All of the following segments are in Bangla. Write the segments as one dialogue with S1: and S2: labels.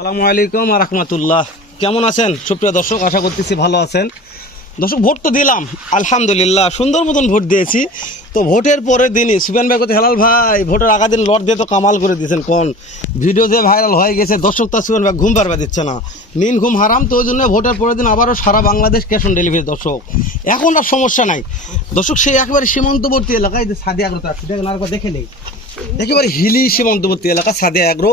S1: আসসালামু আলাইকুম রহমতুল্লাহ। কেমন আছেন? সুপ্রিয় দর্শক, আশা করতেছি ভালো আছেন। দর্শক, ভোট তো দিলাম, আলহামদুলিল্লাহ, সুন্দর মতন ভোট দিয়েছি। তো ভোটের পরের দিনই সুবেন ভাই কোথায় হেলাল ভাই, ভোটের আগা দিন লট দিয়ে তো কামাল করে দিয়েছেন, কোন? ভিডিও যে ভাইরাল হয়ে গেছে, দর্শক তো সুবেন ভাই ঘুম পারবে, দিচ্ছে না। নিন ঘুম হারাম, তো ওই জন্য ভোটের পরের দিন আবারও সারা বাংলাদেশ ক্যাশ অন ডেলিভারি, দর্শক। এখন আর সমস্যা নাই। দর্শক, সেই একেবারে সীমান্তবর্তী এলাকায় যে সাদি আগ্রতা আছে, দেখেন আর দেখে নেই। একেবারে হিলি সীমান্তবর্তী এলাকা সাদে আগ্রো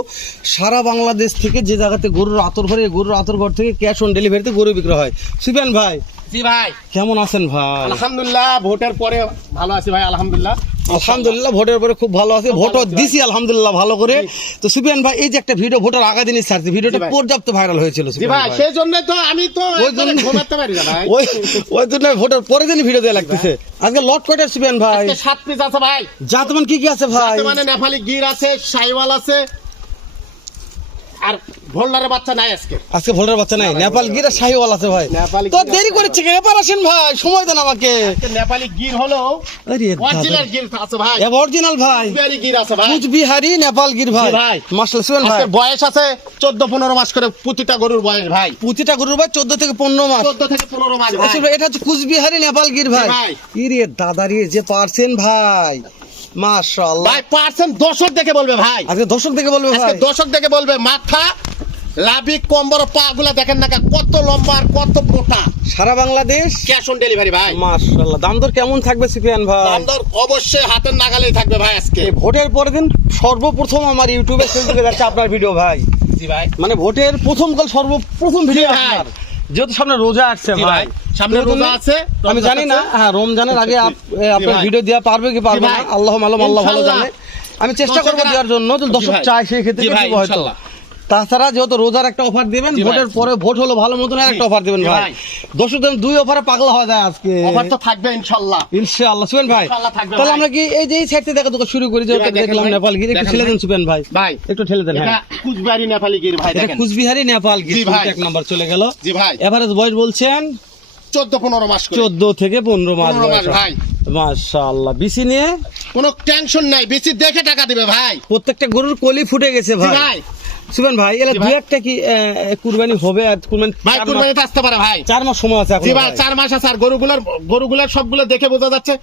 S1: সারা বাংলাদেশ থেকে যে জায়গাতে গরুর আতর ঘরে গরুর আতর ঘর থেকে ক্যাশ অন ডেলিভারিতে গরু বিক্রয় হয়। সুপেন ভাই
S2: জি ভাই।
S1: কেমন আছেন ভাই?
S2: আলহামদুলিল্লাহ ভোটের পরে ভালো আছি ভাই আলহামদুলিল্লাহ।
S1: আলহামদুলিল্লাহ ভোটের পরে খুব ভালো আছে। ভোটও দিছি আলহামদুলিল্লাহ ভালো করে। তো সুপিয়ান ভাই এই যে একটা ভিডিও ভোটের আগা দিনই ছাড়ছে ভিডিওটা পর্যাপ্ত ভাইরাল হয়েছিল।
S2: সেই জন্য তো আমি তো
S1: ওই জন্য-
S2: ঘুমাতে পারি না ভাই।
S1: ওই ওই জন্য ভোটের পরে দিনই ভিডিও দেওয়া লাগতেছে। আজকে লট কয়টা সুপিয়ান ভাই।
S2: সাত পিস আছে ভাই।
S1: জাতমান কি কি আছে ভাই?
S2: মানে নেপালি গির আছে সাইওয়াল আছে আর ভোল্ডারের বাচ্চা নাই আজকে।
S1: আজকে বাচ্চা নাই? নেপাল গিরা শাহিওয়াল আছে ভাই।
S2: নেপালি
S1: তো দেরি করেছে কেন? এবার আসেন ভাই সময় দেন আমাকে।
S2: নেপালি গির হলো
S1: আরে
S2: অরিজিনাল গির আছে ভাই।
S1: অরিজিনাল ভাই।
S2: কুচবিহারি গির আছে ভাই।
S1: কুচবিহারি নেপাল গির ভাই।
S2: ভাই।
S1: ভাই।
S2: বয়স আছে চোদ্দ পনেরো মাস করে প্রতিটা গরুর বয়স ভাই।
S1: প্রতিটা গরুর ভাই চোদ্দ থেকে পনেরো মাস।
S2: চোদ্দ থেকে পনেরো মাস ভাই।
S1: এটা হচ্ছে কুচবিহারি নেপাল গির ভাই।
S2: ভাই।
S1: ইরে দাদারি যে পারছেন ভাই। মাশাআল্লাহ।
S2: ভাই পার্সেন্ট দর্শক দেখে বলবে ভাই।
S1: আজকে দর্শক দেখে বলবে
S2: আজকে
S1: ভাই।
S2: দর্শক দেখে বলবে মাথা লাভি কম্বর পা গুলা দেখেন না কত লম্বা আর কত মোটা।
S1: সারা বাংলাদেশ?
S2: ক্যাশ অন ডেলিভারি ভাই।
S1: মাশাআল্লাহ। দাম দর কেমন থাকবে সিপিয়ান ভাই?
S2: দাম দর অবশ্যই হাতের নাগালেই থাকবে ভাই আজকে।
S1: ভোটের পরের দিন সর্বপ্রথম আমার ইউটিউবে ফেসবুকে যাচ্ছে আপনার ভিডিও ভাই।
S2: জি ভাই।
S1: মানে ভোটের প্রথম কাল সর্বপ্রথম ভিডিও আপনার। যেহেতু সামনে রোজা আসছে ভাই।
S2: সামনে রোজা আছে,
S1: আমি জানি না। হ্যাঁ রমজানের আগে আপনার ভিডিও দেওয়া পারবে কি পারবে না। আল্লাহ মালুম আল্লাহ ভালো জানে আমি চেষ্টা করব দেওয়ার জন্য যদি দর্শক
S2: চাই
S1: চায় সেই ক্ষেত্রে হয়তো। তাছাড়া যেহেতু রোজার একটা অফার দিবেন ভোটের পরে ভোট হলো ভালো মতন আর একটা অফার দিবেন ভাই। দর্শক দুই অফারে পাগলা হওয়া যায় আজকে।
S2: অফার তো থাকবে ইনশাল্লাহ।
S1: ইনশাআল্লাহ সুবেন ভাই। তাহলে আমরা কি এই যে এই সাইড থেকে দেখা তোকে শুরু করি যে
S2: জি ভাই, দেখেন
S1: দেখলাম নেপাল গিয়ে একটু ঠেলে দেন। সুবেন ভাই।
S2: ভাই
S1: একটু ঠেলে দেন হ্যাঁ।
S2: কুচবিহারি নেপালি গির ভাই দেখেন।
S1: কুচবিহারি নেপাল
S2: ভাই।
S1: এক নাম্বার চলে গেল।
S2: জি ভাই।
S1: এভারেজ বয়স বলছেন?
S2: চোদ্দ পনেরো মাস করে।
S1: চোদ্দ থেকে পনেরো মাস
S2: পনেরো ভাই।
S1: মাশাআল্লাহ। বিসি নিয়ে?
S2: কোনো টেনশন নাই। বেশি দেখে টাকা দিবে ভাই।
S1: প্রত্যেকটা গরুর কলি ফুটে গেছে ভাই।
S2: ভাই।
S1: সুবেন ভাই এলা
S2: জি
S1: দু
S2: ভাই।
S1: একটা কি কুরবানি হবে আর কুরবানি
S2: ভাই কুরবানিতে আসতে পারে ভাই।
S1: চার মাস সময় আছে এখন
S2: ভাই চার মাস আছে আর গরুগুলার গরুগুলার সবগুলো দেখে বোঝা যাচ্ছে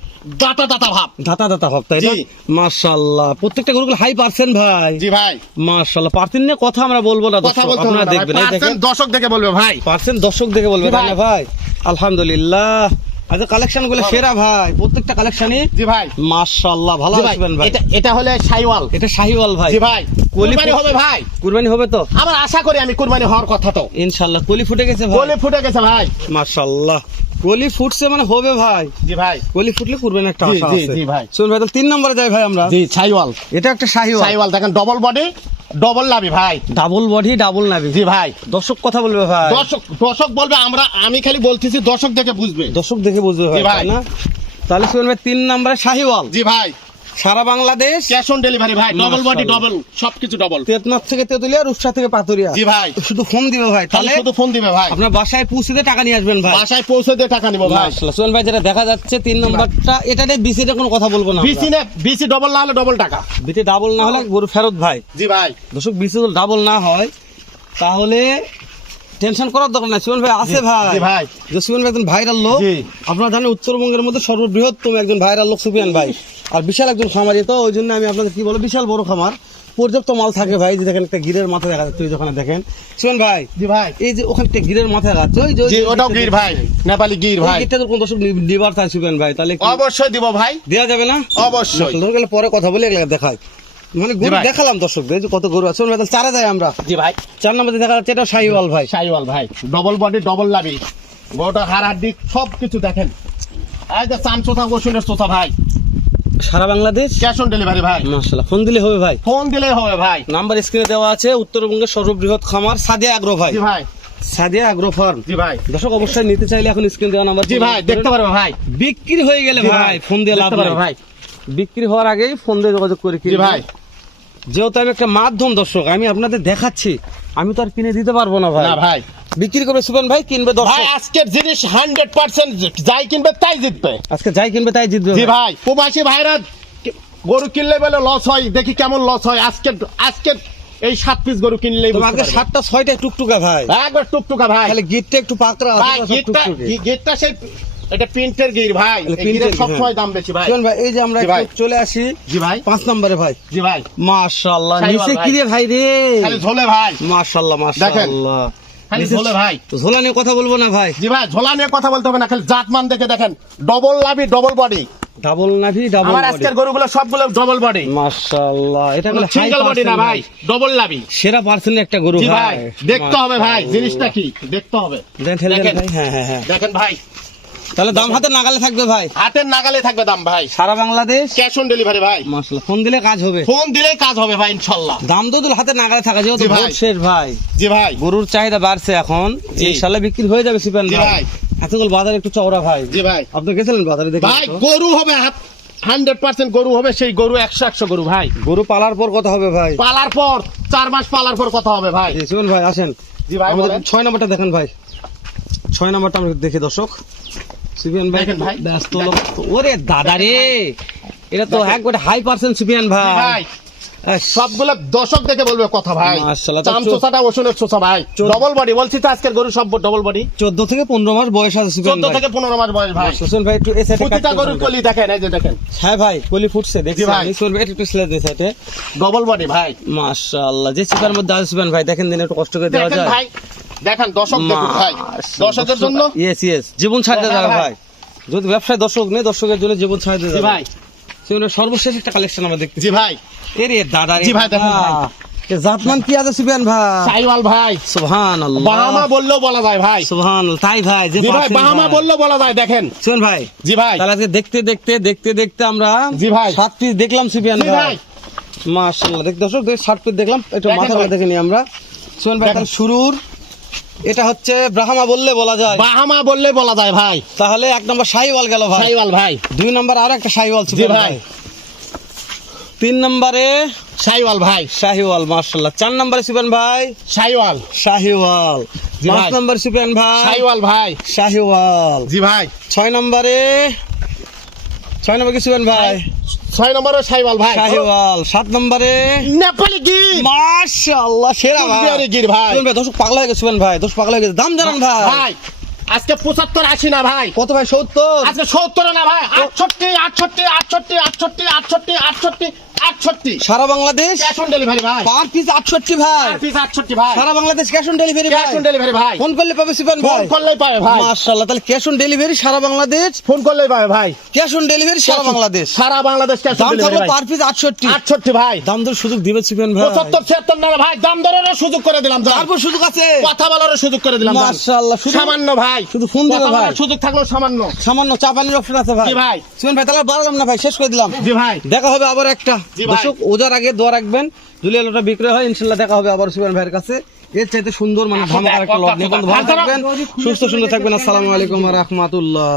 S2: দাতা দাতা ভাব।
S1: ধাতা ধাতা ভাব তাই না? মাশাআল্লাহ প্রত্যেকটা গরুগুলো হাই পার্সেন্ট ভাই।
S2: জি ভাই।
S1: মাশাআল্লাহ পার্সেন্ট নিয়ে কথা আমরা বলব না
S2: কথা বলতে
S1: আপনারা দেখবেন এই দেখেন।
S2: দর্শক দেখে বলবে ভাই।
S1: পার্সেন্ট দর্শক দেখে বলবে
S2: ভাই
S1: আলহামদুলিল্লাহ। আচ্ছা কালেকশনগুলো সেরা ভাই প্রত্যেকটা কালেকশনই
S2: জি ভাই।
S1: মাশাআল্লাহ ভালো আসবেন ভাই।
S2: এটা এটা হলে শাইওয়াল
S1: এটা শাহিওয়াল ভাই।
S2: জি ভাই। কুরবানি হবে ভাই।
S1: কুরবানি হবে তো?
S2: আমার আশা করি আমি কুরবানি হওয়ার কথা তো।
S1: ইনশাআল্লাহ কলি ফুটে গেছে ভাই।
S2: কলি ফুটে গেছে ভাই।
S1: মাশাআল্লাহ। কলি ফুটছে মানে হবে ভাই।
S2: জি ভাই।
S1: কলি ফুটলে করবেন একটা আশা
S2: জি, জি ভাই।
S1: শুন ভাই তাহলে তিন নম্বরে যাই ভাই আমরা।
S2: জি সাইওয়াল।
S1: এটা একটা শাহিওয়াল
S2: সাইওয়াল দেখেন ডবল বডি ডবল নাবি ভাই।
S1: ডাবল বডি ডাবল নাবি
S2: জি ভাই।
S1: দর্শক কথা বলবে ভাই।
S2: দর্শক দর্শক বলবে আমরা আমি খালি বলতেছি দর্শক দেখে বুঝবে।
S1: দর্শক দেখে বুঝবে ভাই না? তাহলে শুনবে ভাই তিন নম্বরে শাহিওয়াল
S2: জি ভাই।
S1: সারা বাংলাদেশ
S2: ক্যাশ অন ডেলিভারি ভাই ডবল বডি। ডবল সবকিছু ডবল
S1: তেতনাথ থেকে তেতুলিয়া রূপসা থেকে পাতুরিয়া
S2: জি ভাই।
S1: শুধু ফোন দিবে ভাই
S2: তাহলে শুধু ফোন দিবে ভাই।
S1: আপনার বাসায় পৌঁছে দিয়ে টাকা নিয়ে আসবেন ভাই।
S2: বাসায় পৌঁছে দিয়ে টাকা নিব ভাই।
S1: সোহেল ভাই যেটা দেখা যাচ্ছে তিন নম্বরটা এটাতে বিসিতে কোনো কথা বলব না
S2: বিসি নে বিসি ডবল না হলে ডবল টাকা।
S1: বিসি ডাবল না হলে গরু ফেরত ভাই।
S2: জি ভাই।
S1: দর্শক বিসি ডাবল না হয় তাহলে টেনশন করার দরকার নাই। সুমন ভাই আছে ভাই।
S2: ভাই।
S1: সুমন ভাই একজন ভাইরাল লোক। আপনারা জানেন উত্তরবঙ্গের মধ্যে সর্ববৃহত্তম একজন ভাইরাল লোক সুফিয়ান ভাই। আর বিশাল একজন খামারি তো ওই জন্য আমি আপনাদের কি বলব বিশাল বড় খামার। পর্যাপ্ত মাল থাকে ভাই যে দেখেন একটা গিরের মাথা দেখা যাচ্ছে ওখানে দেখেন। সুমন ভাই
S2: জি ভাই।
S1: এই যে ওখানে একটা গিরের মাথা দেখা যাচ্ছে ওই যে
S2: ওটাও গির ভাই নেপালি গির ভাই।
S1: গিরটা তো কোন দর্শক নিবার চাই ভাই? তাহলে
S2: অবশ্যই দিব ভাই।
S1: দেওয়া যাবে না?
S2: অবশ্যই।
S1: ধরে গেলে পরে কথা বলে দেখায় মানে গরু। দেখালাম দর্শকদের যে কত গরু আছে তাহলে চারে যাই আমরা।
S2: জি ভাই।
S1: চার নম্বরে দেখা যাচ্ছে এটা শাহিওয়াল ভাই।
S2: সাইওয়াল ভাই ডবল বডি ডবল লাভি গোটা হাড় হাড্ডি সব কিছু দেখেন। এই যে চান চোথা বসুনের চোথা ভাই।
S1: সারা বাংলাদেশ?
S2: ক্যাশ অন ডেলিভারি ভাই।
S1: মাশাআল্লাহ। ফোন দিলে হবে ভাই।
S2: ফোন দিলেই হবে ভাই।
S1: নাম্বার স্ক্রিনে দেওয়া আছে উত্তরবঙ্গের সর্ববৃহৎ খামার সাদিয়া আগ্রো ভাই।
S2: জি ভাই।
S1: সাদিয়া আগ্রো ফার্ম
S2: জি ভাই।
S1: দর্শক অবশ্যই নিতে চাইলে এখন স্ক্রিন দেওয়া নাম্বার
S2: জি ভাই দেখতে পারবে ভাই।
S1: বিক্রি হয়ে গেলে ভাই ফোন দিয়ে লাভ নাই।
S2: ভাই।
S1: বিক্রি হওয়ার আগেই ফোন দিয়ে যোগাযোগ করে কিনবেন।
S2: ভাই।
S1: যেহেতু আমি একটা মাধ্যম দর্শক আমি আপনাদের দেখাচ্ছি। আমি তো আর কিনে দিতে পারব না ভাই।
S2: না ভাই।
S1: বিক্রি করবে সুপেন ভাই কিনবে
S2: ভাই আজকের জিনিস হান্ড্রেড পার্সেন্ট যাই কিনবে তাই জিতবে।
S1: আজকে যাই কিনবে তাই জিতবে
S2: জি
S1: ভাই।
S2: ভাই প্রবাসী ভাইরা গরু কিনলে বলে লস হয় দেখি কেমন লস হয়। আজকে আজকে এই সাত পিস গরু কিনলে
S1: আগে সাতটা ছয়টা টুকটুকা ভাই।
S2: একবার টুকটুকা ভাই।
S1: তাহলে গিটটা একটু পাকড়া
S2: ভাই গিটটা গিটটা সেই এটা প্রিন্টের গির ভাই। গিরের সবসময়। দাম বেশি ভাই?
S1: ভাই এই যে আমরা
S2: জি ভাই।
S1: একটু চলে আসি
S2: জি ভাই।
S1: পাঁচ নম্বরে ভাই।
S2: জি ভাই।
S1: মাশাআল্লাহ নিচে কি রে ভাই রে?
S2: খালি ঝোলে ভাই।
S1: মাশাআল্লাহ মাশাআল্লাহ।
S2: খালি ঝোলে ভাই।
S1: ঝোলা নিয়ে কথা বলব না ভাই?
S2: জি ভাই ঝোলা নিয়ে কথা বলতে হবে না খালি জাতমান দেখে দেখেন। ডবল লাভি ডবল বডি
S1: ডাবল নাভি ডাবল
S2: আমার আজকের গরুগুলো সবগুলো ডবল বডি
S1: মাশাআল্লাহ এটা বলে
S2: সিঙ্গেল বডি না ভাই ডবল লাভি।
S1: সেরা পার্সেন্ট একটা গরু
S2: ভাই দেখতে হবে ভাই জিনিসটা কি? দেখতে হবে। দেখেন।
S1: ভাই হ্যাঁ হ্যাঁ হ্যাঁ।
S2: দেখেন ভাই।
S1: তাহলে দাম হাতে নাগালে থাকবে ভাই।
S2: হাতের নাগালে থাকবে দাম ভাই।
S1: সারা বাংলাদেশ?
S2: ক্যাশ অন ডেলিভারি ভাই।
S1: মাশাআল্লাহ ফোন দিলে কাজ হবে।
S2: ফোন দিলেই কাজ হবে ভাই ইনশাল্লাহ
S1: দাম তো তোর হাতে নাগালে থাকা যেহেতু
S2: জি ভাই।
S1: ভোট শেষ ভাই।
S2: জি ভাই।
S1: গরুর চাহিদা বাড়ছে এখন।
S2: জি।
S1: ইনশাল্লাহ বিক্রি হয়ে যাবে সিপান
S2: জি
S1: ভাই।
S2: ভাই।
S1: এতগুলো বাজার একটু চওড়া ভাই।
S2: জি ভাই।
S1: আপনি গেছিলেন বাজারে দেখে
S2: ভাই গরু হবে হান্ড্রেড পার্সেন্ট গরু হবে সেই গরু একশো একশো গরু ভাই।
S1: গরু পালার পর কথা হবে ভাই।
S2: পালার পর চার মাস পালার পর কথা হবে ভাই।
S1: জি, শিবন ভাই আসেন।
S2: জি ভাই
S1: আমাদের
S2: বলেন।
S1: ছয় নম্বরটা দেখেন ভাই। ছয় নম্বরটা আমরা দেখি দর্শক। সিপিএন ভাই
S2: ভাই।
S1: ব্যস্ত লোক ওরে দাদা রে এটা তো
S2: দেখেন।
S1: একবারে হাই পার্সেন্ট সিপিএন ভাই।
S2: ভাই। সবগুলো দশক দেখে বলবে কথা ভাই। চাম চোষাটা ওষুনের চোষা ভাই। ডবল বডি বলছি তো আজকের গরু সব ডবল বডি
S1: চোদ্দ থেকে পনেরো মাস বয়স আছে
S2: চোদ্দ থেকে পনেরো মাস বয়স ভাই।
S1: সুসেন ভাই একটু এই
S2: প্রতিটা গরুর কলি দেখেন এই যে দেখেন।
S1: হ্যাঁ ভাই কলি ফুটছে দেখছি
S2: ভাই।
S1: একটু
S2: ডবল বডি ভাই।
S1: মাশাআল্লাহ যে চিপার মধ্যে ভাই দেখেন দিন একটু কষ্ট করে দেওয়া যায়।
S2: ভাই দেখেন ভাই। দর্শকের জন্য?
S1: ইয়েস ইয়েস জীবন ছাড়তে
S2: হ্যাঁ,
S1: যাবে
S2: ভাই।
S1: ভাই। যদি ব্যবসায় দর্শক নেই দর্শকের জন্য জীবন ছাড়তে যাবে।
S2: ভাই।
S1: সেগুলো সর্বশেষ একটা কালেকশন আমরা দেখতেছি।
S2: জি ভাই।
S1: এরে দাদা
S2: জি ভাই, দেখেন ভাই।
S1: জাতমান কি আছে সিবেন ভাই?
S2: সাইওয়াল ভাই।
S1: সুবহানাল্লাহ।
S2: বাহামা বললেও বলা যায় ভাই।
S1: সুবহানাল্লাহ তাই ভাই যে
S2: ভাই বাহামা বললেও বলা যায় দেখেন।
S1: ভাই
S2: জি ভাই।
S1: তাহলে আজকে দেখতে দেখতে দেখতে দেখতে আমরা
S2: জি ভাই।
S1: সাত পিস দেখলাম সিবিয়ান ভাই। মাশাআল্লাহ দেখ দর্শক ষাট পিস দেখলাম। একটু মাথা। দেখে নিই আমরা। ভাই তাহলে শুরুর এটা হচ্ছে ব্রাহ্মা বললে বলা যায়।
S2: বাহামা বললে বলা যায় ভাই।
S1: তাহলে এক নম্বর শাহিওয়াল গেল ভাই।
S2: সাইওয়াল ভাই।
S1: দুই নম্বর আর একটা শাহিওয়াল ছিল
S2: ভাই।
S1: তিন নম্বরে
S2: সাইওয়াল ভাই।
S1: শাহিওয়াল মার্শাল্লাহ চার নম্বরে সুবেন ভাই।
S2: সাইওয়াল
S1: শাহিওয়াল
S2: জি
S1: পাঁচ। নম্বরে সুবেন ভাই।
S2: সাইওয়াল ভাই।
S1: শাহিওয়াল
S2: জি ভাই।
S1: ছয় নম্বরে ছয় নম্বর কি সুবেন ভাই।
S2: ছয় নম্বরে সাইবাল ভাই।
S1: সাইবাল সাত নম্বরে
S2: নেপালি গির।
S1: মাশাআল্লাহ সেরা ভাই।
S2: গির ভাই।
S1: দর্শক পাগলা হয়ে গেছে ভাই দশ পাগলা হয়ে গেছে। দাম জানান ভাই।
S2: ভাই আজকে পঁচাত্তর আশি না ভাই।
S1: কত ভাই সত্তর?
S2: আজকে সত্তর না ভাই আটষট্টি আটষট্টি আটষট্টি আটষট্টি আটষট্টি আটষট্টি আটষট্টি।
S1: সারা বাংলাদেশ?
S2: ক্যাশ অন ডেলিভারি ভাই।
S1: পার পিস আটষট্টি ভাই।
S2: পিস আটষট্টি ভাই।
S1: সারা Bangladesh cash on delivery
S2: cash on delivery ভাই।
S1: ফোন করলে পাবে
S2: ফোন
S1: ভাই।
S2: করলেই পাবে ভাই।
S1: মাশাআল্লাহ তাহলে ক্যাশ অন ডেলিভারি সারা বাংলাদেশ?
S2: ফোন করলেই পাবে ভাই।
S1: ক্যাশ অন ডেলিভারি সারা বাংলাদেশ।
S2: সারা বাংলাদেশ ক্যাশ অন ডেলিভারি
S1: থাকল পার পিস আটষট্টি।
S2: আটষট্টি ভাই।
S1: দাম দর সুযোগ দিবে ভাই।
S2: পঁচাত্তর ছিয়াত্তর না ভাই দাম দরেরও সুযোগ করে দিলাম
S1: তারপর সুযোগ আছে।
S2: কথা বলারও সুযোগ করে দিলাম।
S1: মাশাআল্লাহ
S2: সামান্য ভাই।
S1: শুধু ফোন
S2: কথা
S1: ভাই।
S2: সুযোগ থাকলেও সামান্য।
S1: সামান্য চা পানির অপশন আছে ভাই।
S2: জি ভাই।
S1: সুবেন ভাই তাহলে বাড়ালাম না ভাই শেষ করে দিলাম।
S2: জি ভাই।
S1: দেখা হবে আবার একটা। দর্শক ওজার আগে দোয়া রাখবেন। যদি আলোটা বিক্রয় হয় ইনশাল্লাহ দেখা হবে আবার সুবেন ভাইয়ের কাছে। এর চাইতে সুন্দর মানে ধামাকার একটা লগ্ন ভালো থাকবেন সুস্থ সুন্দর থাকবেন। আসসালামু আলাইকুম রহমতুল্লাহ।